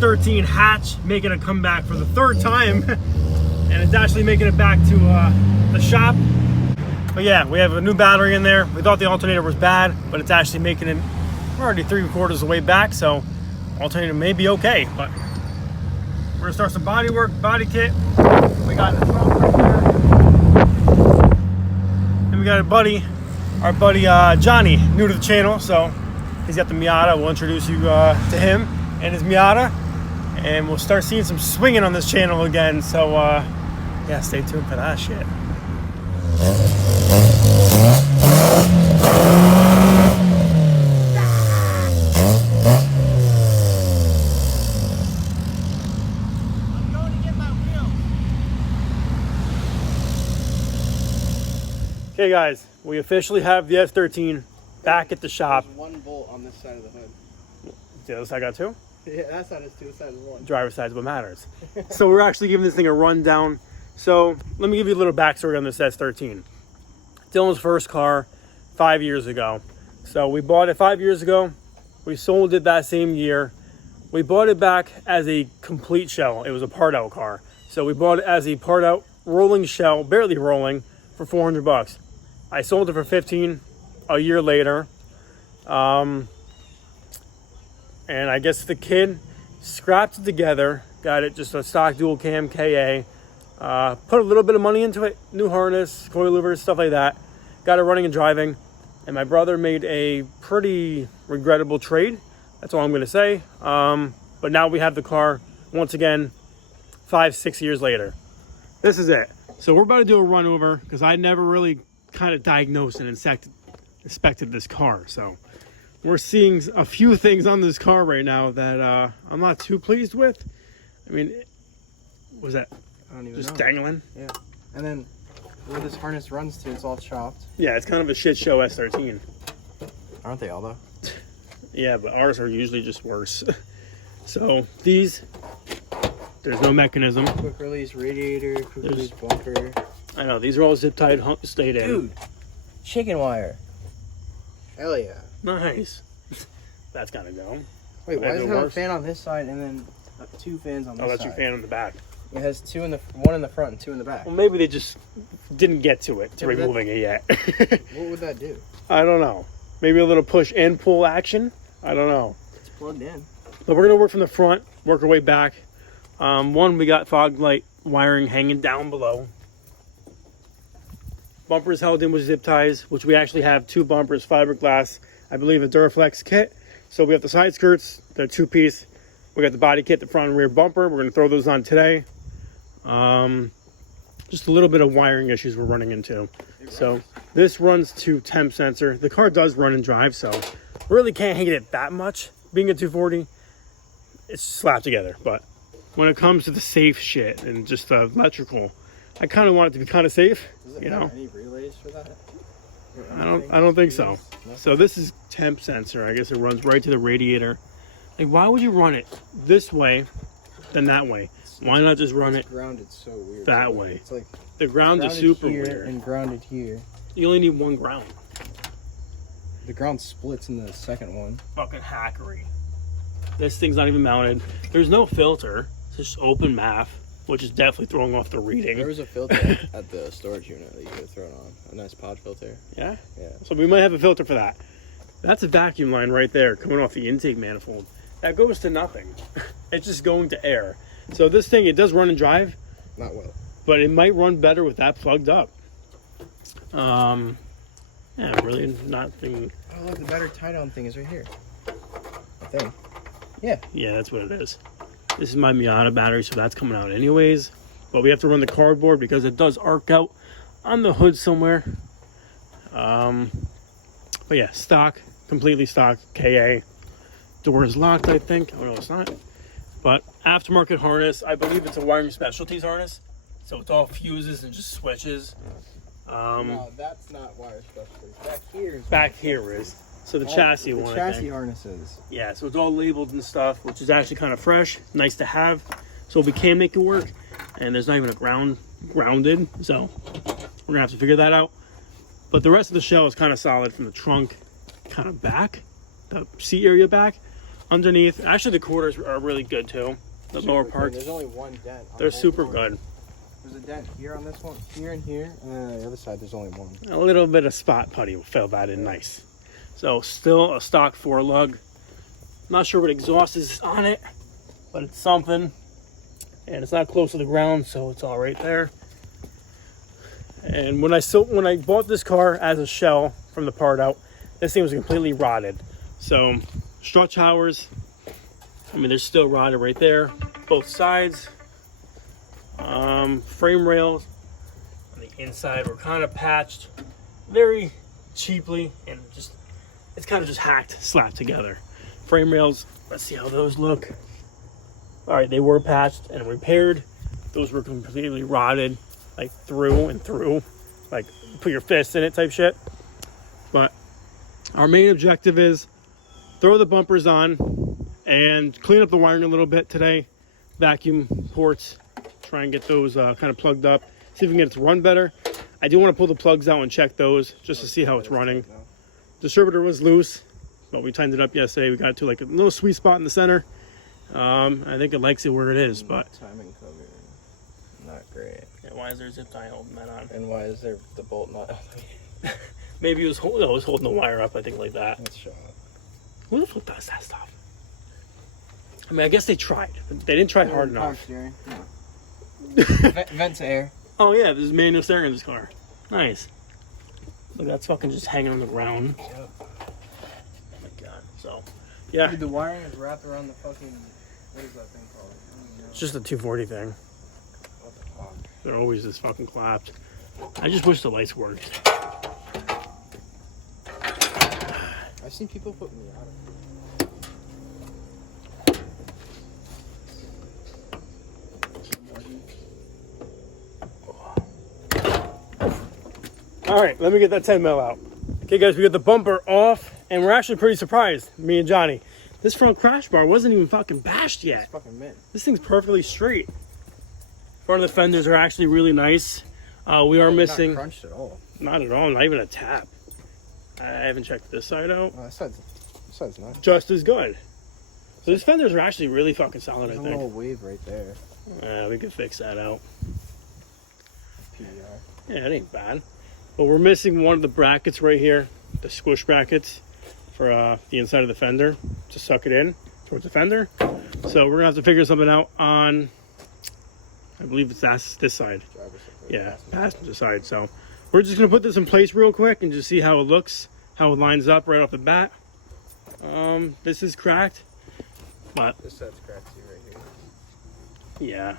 S13 hatch making a comeback for the third time. And it's actually making it back to the shop. But yeah, we have a new battery in there. We thought the alternator was bad, but it's actually making it, we're already 3/4 of the way back, so alternator may be okay. But we're gonna start some body work, body kit. We got the trunk right there. And we got our buddy Johnny, new to the channel, so he's got the Miata. We'll introduce you to him and his Miata, and we'll start seeing some swinging on this channel again. So yeah, stay tuned for that shit. Okay guys, we officially have the S13 back at the shop. There's one bolt on this side of the hood. The other side got two? Yeah, that side is two, this side is one. Driver's side is what matters. So we're actually giving this thing a rundown. So let me give you a little backstory on this S13. Dylan's first car 5 years ago. So we bought it 5 years ago. We sold it that same year. We bought it back as a complete shell. It was a part out car. So we bought it as a part out rolling shell, barely rolling, for 400 bucks. I sold it for 15 a year later. And I guess the kid scrapped it together, got it just a stock dual cam KA, put a little bit of money into it, new harness, coilovers, stuff like that, got it running and driving, and my brother made a pretty regrettable trade. That's all I'm gonna say. But now we have the car once again 5-6 years later. This is it. So we're about to do a run over because I never really kind of diagnosed and inspected this car. So we're seeing a few things on this car right now that I'm not too pleased with. I mean, was that I don't even just know. dangling? Yeah. And then where this harness runs to, it's all chopped. Yeah, it's kind of a shit show S13. Aren't they all though? Yeah, but ours are usually just worse. So these, there's no mechanism. Quick release radiator, quick release bumper. I know, these are all zip tied, stayed in. Dude, chicken wire. Hell yeah. Nice. That's gotta go. Wait, why does it have a worse? fan on this side and then two fans on this Oh, that's side? your fan on the back. It has one in the front and two in the back. Well, maybe they just didn't get to it, to Yeah, but removing it yet. What would that do? I don't know. Maybe a little push and pull action? I don't know. It's plugged in. But we're gonna work from the front, work our way back. One, we got fog light wiring hanging down below. Bumpers held in with zip ties, which we actually have two bumpers, fiberglass, I believe a Duraflex kit. So we have the side skirts, they're two-piece. We got the body kit, the front and rear bumper. We're gonna throw those on today. Just a little bit of wiring issues we're running into. So this runs to temp sensor. The car does run and drive, so really can't hate it that much. Being a 240, it's slapped together. But when it comes to the safe shit and just the electrical, I kind of want it to be kind of safe. Does it You have know, any relays for that? I don't think so. No? So this is temp sensor. I guess it runs right to the radiator. Like, why would you run it this way than that way? Why not just run it Grounded so weird. that way? It's like The ground is grounded super here weird. and grounded here. You only need one ground. The ground splits in the second one. Fucking hackery. This thing's not even mounted. There's no filter. It's just open MAF, which is definitely throwing off the reading. There was a filter at the storage unit that you could have thrown on. A nice pod filter. Yeah? Yeah. So we might have a filter for that. That's a vacuum line right there coming off the intake manifold. That goes to nothing. It's just going to air. So this thing, it does run and drive, Not well. but it might run better with that plugged up. Yeah, really nothing. Oh, look, the battery tie-down thing is right here. I think. Yeah. Yeah, that's what it is. This is my Miata battery, so that's coming out anyways. But we have to run the cardboard because it does arc out on the hood somewhere. But yeah, stock, completely stock, KA. Door is locked, I think. Oh no, it's not. But aftermarket harness, I believe it's a Wiring Specialties harness. So it's all fuses and just switches. No, that's not wire specialties. Back here is. So the chassis one, I chassis think. harnesses. Yeah, so it's all labeled and stuff, which is actually kind of fresh, nice to have. So we can make it work, and there's not even a grounded, so we're gonna have to figure that out. But the rest of the shell is kind of solid from the trunk kind of back, the seat area back, underneath. Actually, the quarters are really good too. The lower parts, There's only one dent. they're super good. There's a dent here on this one, here and here, and then on the other side there's only one. A little bit of spot putty will fill that in nice. So still a stock 4-lug. Not sure what exhaust is on it, but it's something. And it's not close to the ground, so it's all right there. And when I bought this car as a shell from the part out, this thing was completely rotted. So strut towers, I mean, they're still rotted right there, both sides. Frame rails on the inside were kind of patched very cheaply, and it's kind of just hacked, slapped together. Frame rails, let's see how those look. All right, they were patched and repaired. Those were completely rotted, like through and through, like put your fist in it type shit. But our main objective is throw the bumpers on and clean up the wiring a little bit today. Vacuum ports, try and get those kind of plugged up. See if we can get it to run better. I do want to pull the plugs out and check those just to see how it's running. Distributor was loose, but we tightened it up yesterday. We got it to like a little sweet spot in the center. I think it likes it where it is, but Timing cover, not great. yeah, why is there a zip tie holding that on? And why is there the bolt not? Maybe it was holding the wire up, I think, like that. Let's show it. Who the fuck does that stuff? I mean, I guess they tried. But they didn't try hard enough. Steering. No. Vent to air. Oh yeah, there's manual steering in this car. Nice. Look, that's fucking just hanging on the ground. Yep. Oh my god. So, yeah. Dude, the wiring is wrapped around the fucking. What is that thing called? I don't even know. It's just a 240 thing. What the fuck? They're always just fucking clapped. I just wish the lights worked. I've seen people put me out of it. All right, let me get that 10 mil out. Okay, guys, we got the bumper off, and we're actually pretty surprised, me and Johnny. This front crash bar wasn't even fucking bashed yet. It's fucking mint. This thing's perfectly straight. Front of the fenders are actually really nice. We are missing. Not crunched at all. Not at all, not even a tap. I haven't checked this side out. This side's not. Just as good. So these fenders are actually really fucking solid, There's I a think. little wave right there. We could fix that out. PDR. Yeah, it ain't bad. But we're missing one of the brackets right here, the squish brackets for the inside of the fender to suck it in towards the fender. So we're gonna have to figure something out on, I believe that's this side. Yeah, passenger side. So we're just gonna put this in place real quick and just see how it looks, how it lines up right off the bat. This is cracked, but This side's cracked too right here. yeah.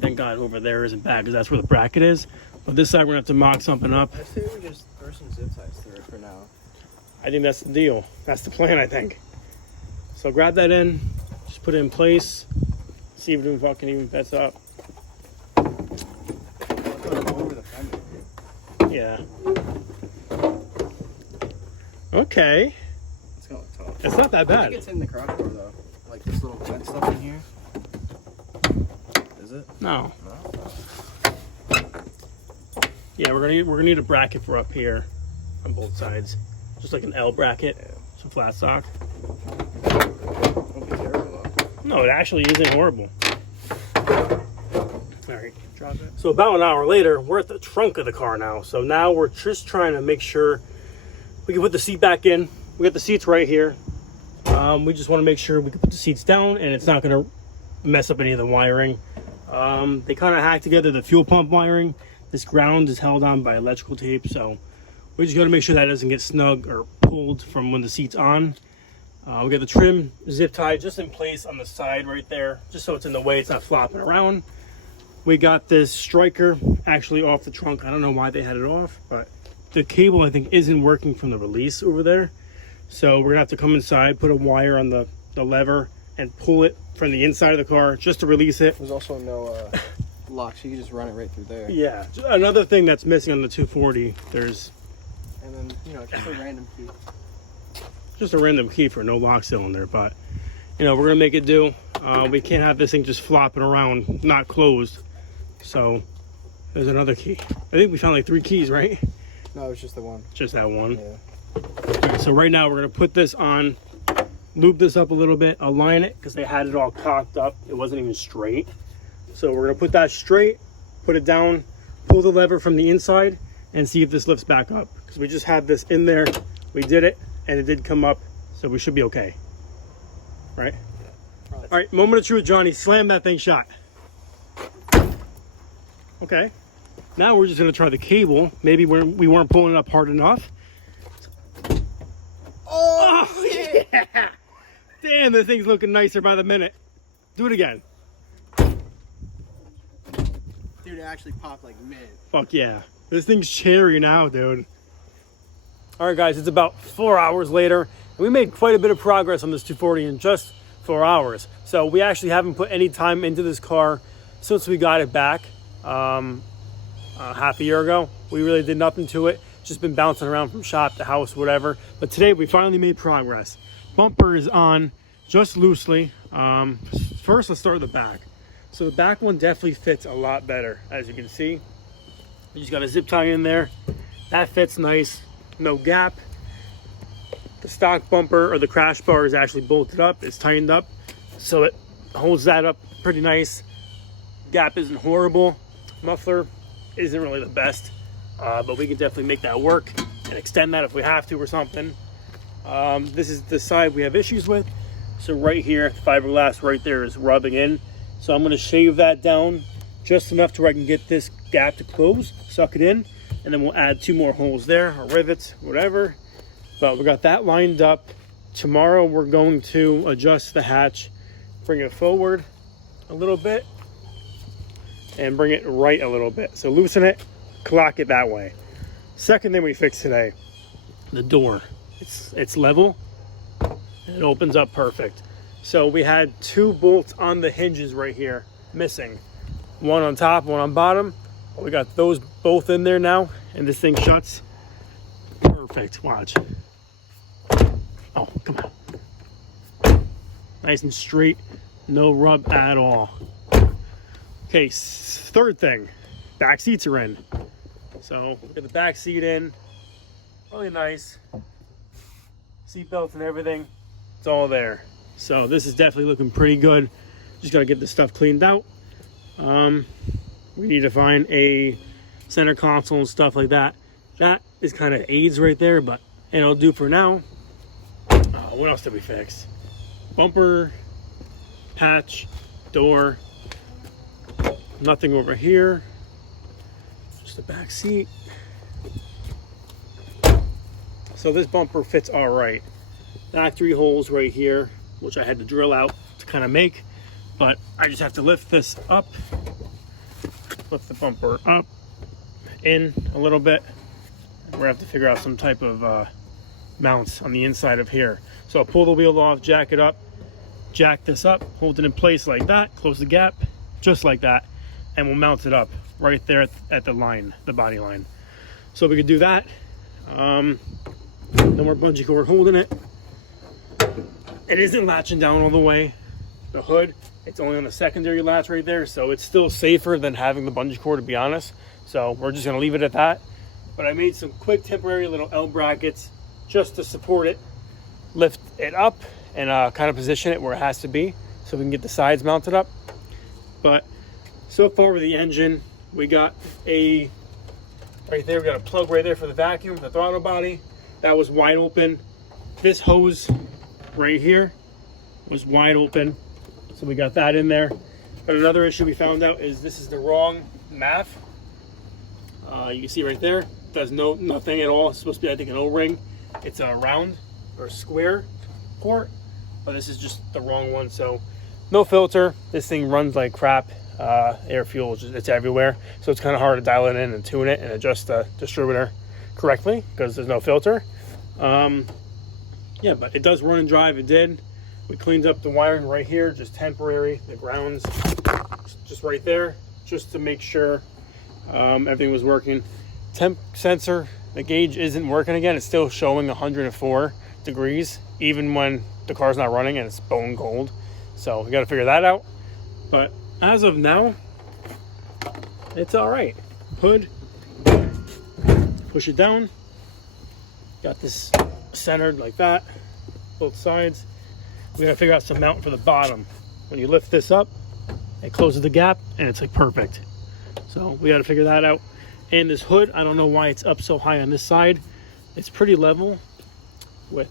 Thank God over there isn't bad because that's where the bracket is. But this side we're gonna have to mock something up. I say we just throw some zip ties through it for now. I think that's the deal. That's the plan, I think. So grab that in, just put it in place, see if it fucking even fits up. Over the fender. Yeah. Okay. It's gonna look tough. It's not that I bad. think it's in the cross bar though. Like this little vent stuff in here. Is it? No. No. Yeah, we're gonna need a bracket for up here on both sides. Just like an L bracket. Yeah. Some flat stock. Won't be terrible though. No, it actually isn't horrible. Alright, drop it. So about an hour later, we're at the trunk of the car now. So now we're just trying to make sure we can put the seat back in. We got the seats right here. We just want to make sure we can put the seats down and it's not going to mess up any of the wiring. They kind of hack together the fuel pump wiring. This ground is held on by electrical tape, so we just got to make sure that doesn't get snug or pulled from when the seat's on. We got the trim zip tie just in place on the side right there, just so it's in the way, it's not flopping around. We got this striker actually off the trunk. I don't know why they had it off, but the cable I think isn't working from the release over there. So we're gonna have to come inside, put a wire on the lever and pull it from the inside of the car just to release it. There's also no lock, so you can just run it right through there. Yeah, another thing that's missing on the 240, there's And then, you know, just a random key. just a random key for no lock cylinder, but you know, we're gonna make it do. We can't have this thing just flopping around, not closed. So there's another key. I think we found like 3 keys, right? No, it's just the one. Just that one. Yeah. Okay, so right now we're gonna put this on lube this up a little bit, align it, because they had it all cocked up. It wasn't even straight. So we're gonna put that straight, put it down, pull the lever from the inside, and see if this lifts back up. Because we just had this in there, we did it, and it did come up, so we should be okay. Right? All right, moment of truth, Johnny. Slam that thing shut. Okay. Now we're just gonna try the cable. Maybe we weren't pulling it up hard enough. Oh yeah! Damn, this thing's looking nicer by the minute. Do it again. Dude, it actually popped like mid. Fuck yeah. This thing's cherry now, dude. All right, guys, it's about 4 hours later, and we made quite a bit of progress on this 240 in just 4 hours. So we actually haven't put any time into this car since we got it back half a year ago. We really did nothing to it. Just been bouncing around from shop to house, whatever. But today we finally made progress. Bumper is on just loosely. First, let's start with the back. So the back one definitely fits a lot better, as you can see. You just got a zip tie in there. That fits nice, no gap. The stock bumper or the crash bar is actually bolted up. It's tightened up, so it holds that up pretty nice. Gap isn't horrible. Muffler isn't really the best, but we can definitely make that work and extend that if we have to or something. This is the side we have issues with. So right here, the fiberglass right there is rubbing in. So I'm going to shave that down just enough to where I can get this gap to close, suck it in, and then we'll add 2 more holes there, or rivets, whatever. But we got that lined up. Tomorrow we're going to adjust the hatch, bring it forward a little bit, and bring it right a little bit. So loosen it, clock it that way. Second thing we fixed today, the door. It's level, and it opens up perfect. So we had 2 bolts on the hinges right here missing. One on top, one on bottom. We got those both in there now, and this thing shuts perfect. Watch. Oh, come on. Nice and straight, no rub at all. Okay, third thing, back seats are in. So we got the back seat in, really nice. Seat belts and everything, it's all there. So this is definitely looking pretty good. Just gotta get this stuff cleaned out. We need to find a center console and stuff like that. That is kind of aids right there, but and it'll do for now. What else did we fix? Bumper, hatch, door. Nothing over here. Just the back seat. So this bumper fits all right. Back 3 holes right here, which I had to drill out to kind of make, but I just have to lift this up, lift the bumper up, in a little bit. We're gonna have to figure out some type of mounts on the inside of here. So I'll pull the wheel off, jack it up, jack this up, hold it in place like that, close the gap, just like that, and we'll mount it up right there at the line, the body line. So we could do that. No more bungee cord holding it. It isn't latching down all the way. The hood, it's only on the secondary latch right there, so it's still safer than having the bungee cord, to be honest. So we're just gonna leave it at that. But I made some quick temporary little L brackets just to support it, lift it up, and kind of position it where it has to be so we can get the sides mounted up. But so far with the engine, we got a, right there, we got a plug right there for the vacuum, the throttle body. That was wide open. This hose right here was wide open, so we got that in there. But another issue we found out is this is the wrong MAF. You can see right there, does nothing at all. It's supposed to be, I think, an O-ring. It's a round or square port, but this is just the wrong one. So no filter. This thing runs like crap. Air fuel, it's everywhere. So it's kind of hard to dial it in and tune it and adjust the distributor correctly because there's no filter. Yeah, but it does run and drive. It did. We cleaned up the wiring right here, just temporary. The grounds just right there, just to make sure everything was working. Temp sensor, the gauge isn't working again. It's still showing 104 degrees, even when the car's not running and it's bone cold. So we got to figure that out. But as of now, it's all right. Hood, push it down. Got this centered like that, both sides. we gotta figure out some mount for the bottom. When you lift this up, it closes the gap and it's like perfect. So we gotta figure that out. And this hood, I don't know why it's up so high on this side. It's pretty level with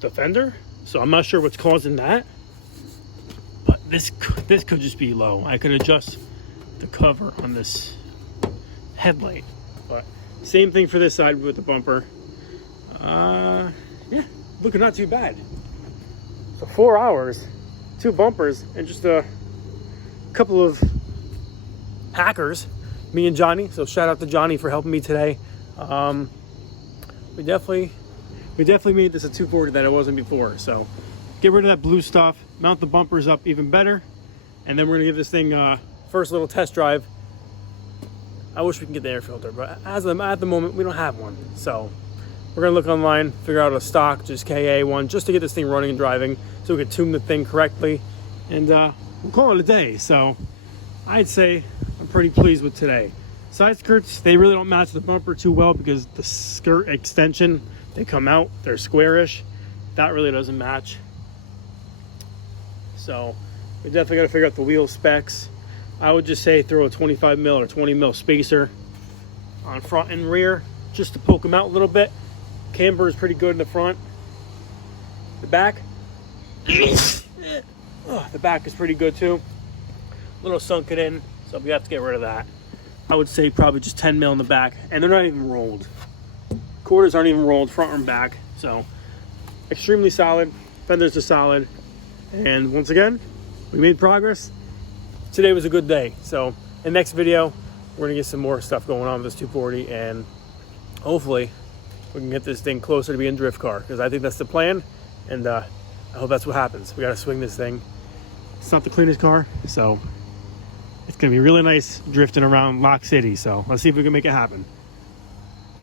the fender, so I'm not sure what's causing that. But this could just be low. I could adjust the cover on this headlight. But same thing for this side with the bumper. Yeah, looking not too bad. So 4 hours, 2 bumpers, and just a couple of hackers, me and Johnny. So shout out to Johnny for helping me today. We definitely made this a 240 that it wasn't before. So get rid of that blue stuff, mount the bumpers up even better, and then we're gonna give this thing first little test drive. I wish we can get the air filter, but at the moment we don't have one. So we're gonna look online, figure out a stock, just KA one, just to get this thing running and driving, so we can tune the thing correctly, and we'll call it a day. So I'd say I'm pretty pleased with today. Side skirts, they really don't match the bumper too well because the skirt extension, they come out, they're squarish. That really doesn't match. So we definitely gotta figure out the wheel specs. I would just say throw a 25 mil or 20 mil spacer on front and rear, just to poke them out a little bit. Camber is pretty good in the front. The back, the back is pretty good too. A little sunken in, so we have to get rid of that. I would say probably just 10 mil in the back, and they're not even rolled. Quarters aren't even rolled, front and back. So extremely solid. Fenders are solid. And once again, we made progress. Today was a good day. So in the next video, we're gonna get some more stuff going on with this 240, and hopefully we can get this thing closer to being drift car, because I think that's the plan, and I hope that's what happens. We gotta swing this thing. It's not the cleanest car, so it's gonna be really nice drifting around Lock City. So let's see if we can make it happen.